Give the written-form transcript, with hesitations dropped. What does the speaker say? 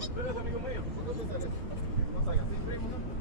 Tú eres amigo mío. ¿Por qué tú sales? ¿No sales así, primo?